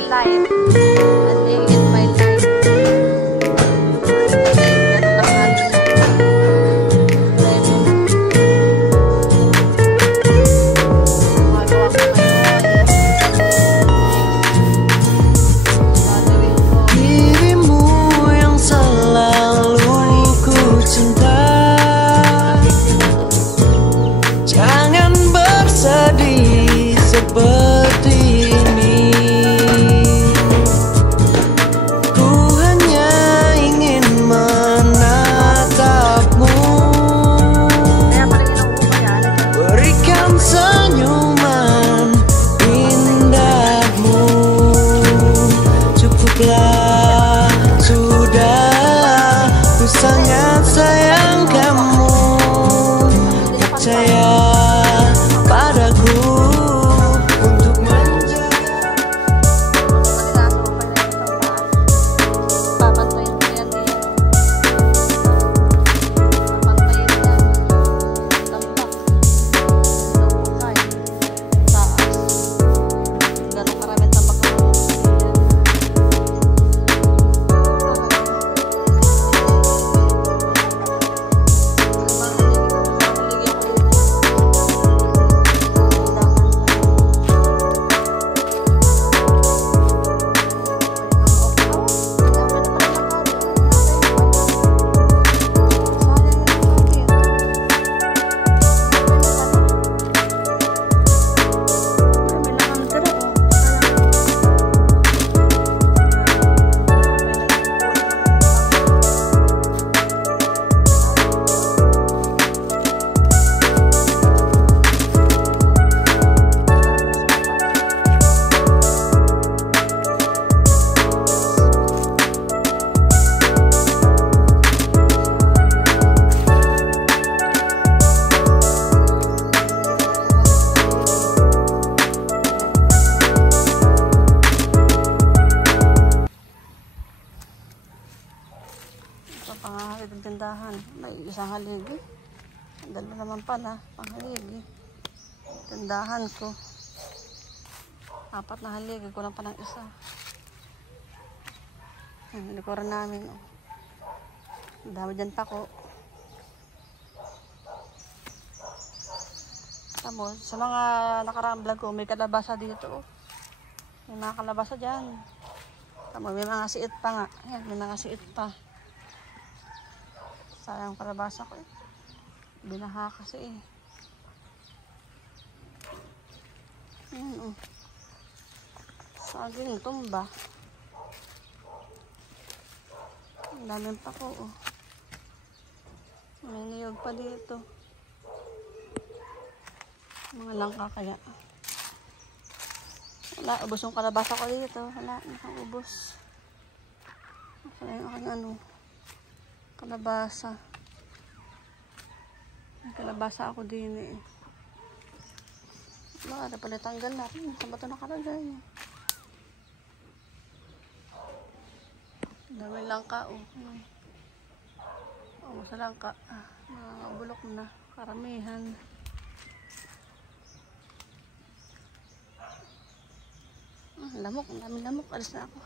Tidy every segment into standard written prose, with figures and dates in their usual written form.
my life. A day in my life. Tindahan. May isang haligi. Dalawa naman pala. Panghaligi. Tindahan ko. 4 na haligi. Kulang pa ng isa. Likuran namin. Oh. Dami dyan pa ko. Tapos, sa mga nakaraang vlog ko, may kalabasa dito. Oh. May mga kalabasa dyan. Tapos, may mga siit pa nga. Ayan, may mga siit pa. Sayang kalabasa ko eh. Binaha kasi eh. Ayan oh. Saging tumba. Ang daming pa ko oh. May niyog pa dito. Mga langka kaya. Wala, ubos yung kalabasa ko dito. Wala, nakaubos. Wala yung aking ano. Kalabasa. May kalabasa ako din eh. Wala, pala tanggal na rin. Saan ba ito nakalagay? Dami langka oh. Oh, sa langka. Mga bulok na. Karamihan. Lamok. Ang daming lamok. Alis na ako.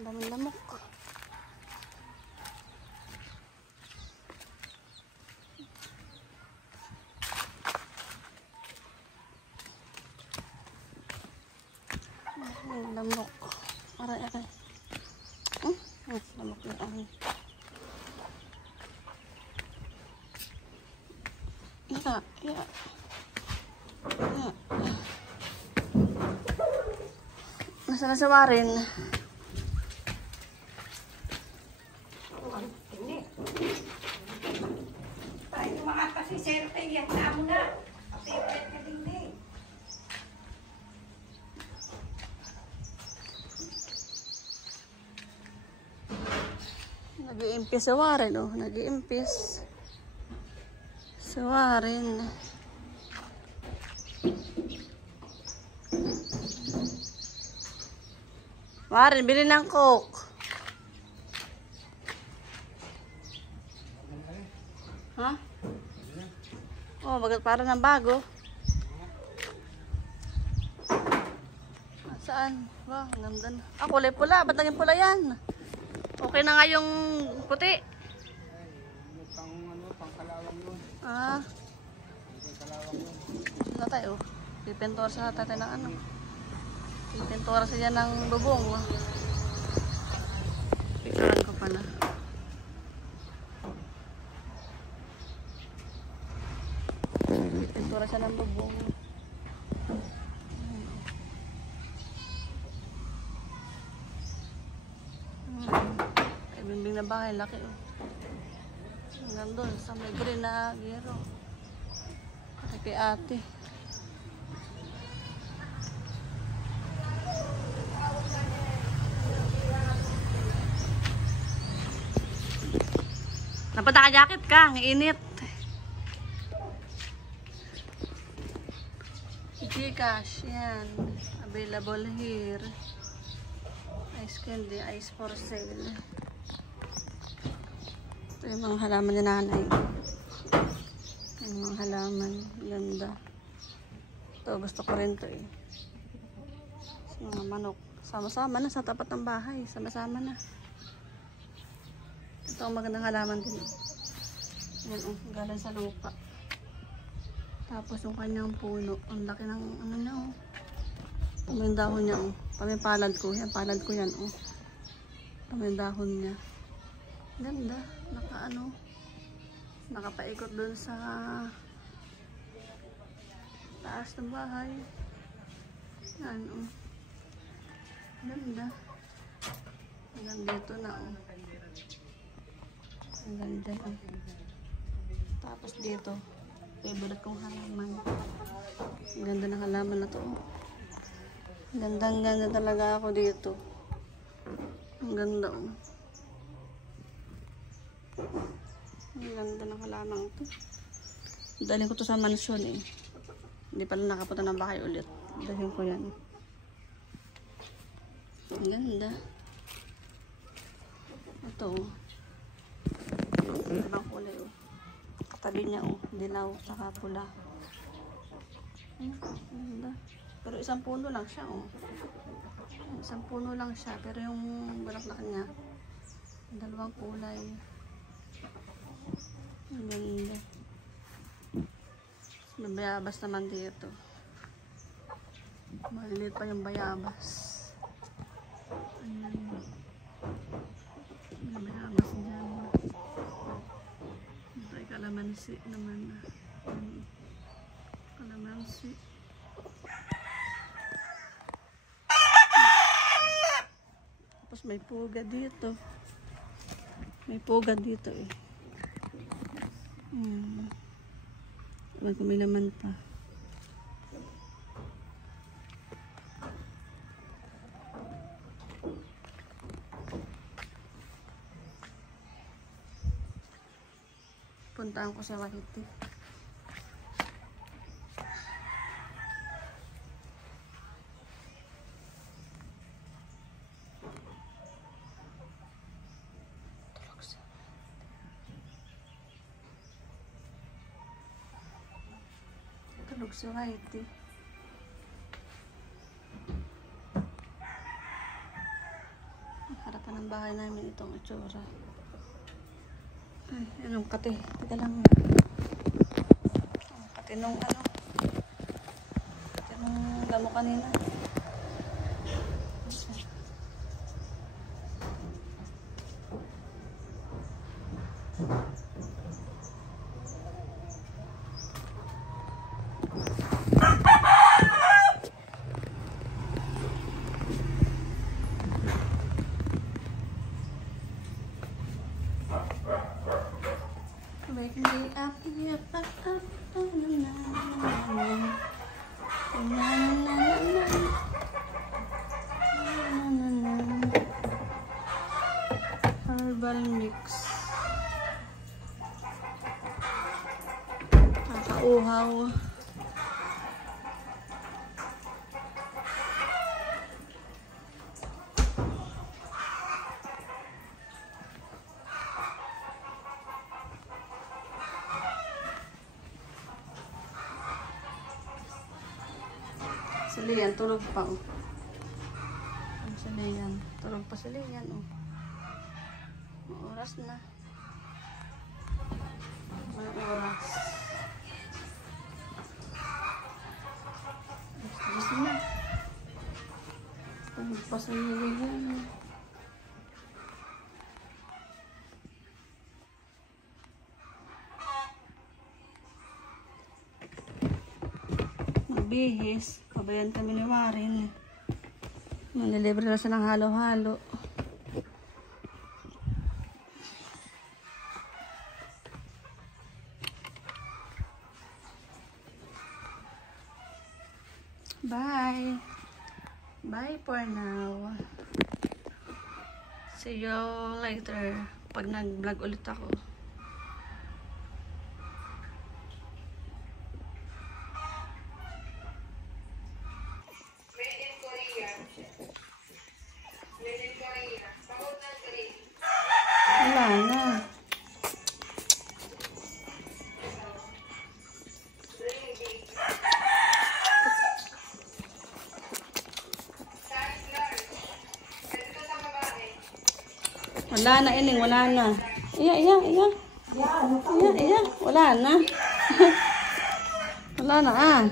Ang daming lamok. Lamok. Aray. Lamok na ang. Iya. Nasa nasawarin. Tayo mga pasisero tayo yan. Tamo na. Favorite ka din eh. Nag-iimpis sa warin, oh. Nag-iimpis. Sa warin. Warin, bili ng coke. Ha? Oh, bagat para ng bago. Saan? Ba, ang ganda na. Ah, kulay pula. Ba't naging pula yan? Okay na nga yung puti. Pangkalawang yun. Ah, Pangkalawang yun. sila tayo. Pipintura sa tatay ng ano. Pipintura siya ng bubong. Picturean ko pala. Pipintura siya ng bubong. Ay, bimbing na bahay. Laki oh. Nandun sa may green na gero. Kay ate. Napunta ka jacket ka, ang init. Gcash, yan. Available here. Ice candy, ice for sale. Ito yung mga halaman ni nanay. Yung mga halaman, ganda. Ito, gusto ko rin to eh. Sa mga manok. Sama-sama na sa tapat ng bahay. Sama-sama na. Ito ang magandang halaman din. Yan oh, galing sa lupa. Tapos yung kanyang puno. Ang laki ng ano niya oh. Yung dahon niya oh. Pamipalad ko. Yan, palad ko yan oh. Yung dahon niya. Ganda. Nakapaikot dun sa taas ng bahay. Yan oh. Ganda. Hanggang dito na oh. Ang ganda oh. Tapos dito, favorite kong halaman. Ang ganda ng halaman na to oh. Gandang-ganda talaga ako dito. Ang ganda oh. Ang ganda ng halaman to. Dalhin ko to sa mansyon eh. Hindi pala nakapunta ng bahay ulit. Dalhin ko yan. Ang ganda. Ito oh. Ibang kulay oh. Katabi niya oh. Dilaw saka pula. Ang ganda. Pero isang puno lang siya oh. Isang puno lang siya. Pero yung bulaklak niya, dalawang kulay. Ang ganda. May bayabas naman dito. Maliliit pa yung bayabas. Ayan. May bayabas dyan. May kalamansi naman. Kalamansi. Tapos may puga dito. May puga dito eh. May naman pa. Puntaan ko sa Wahiti. Tulog sa Wahiti. Harapan ng bahay namin itong itsura. Ay, anong kate? Teka lang. Kate nung ano? Kate nung damo kanina. Wake me up, yeah, up, herbal mix. Nakauhaw. Si Lian, tulog pa. pa sila yan, oh. May oras na. May oras. Gusto na. Pagpasayili yan. Magbihis. Pabayan kami ni Warren. Nalilibre na siya ng halo-halo. Bye. Bye for now. See you later pag nag-vlog ulit ako. Made in Korea. Made in Korea. Pagod ng Korea. Wala na. Wala na, Ining. Wala na. Iya. Wala na. Wala na, ah.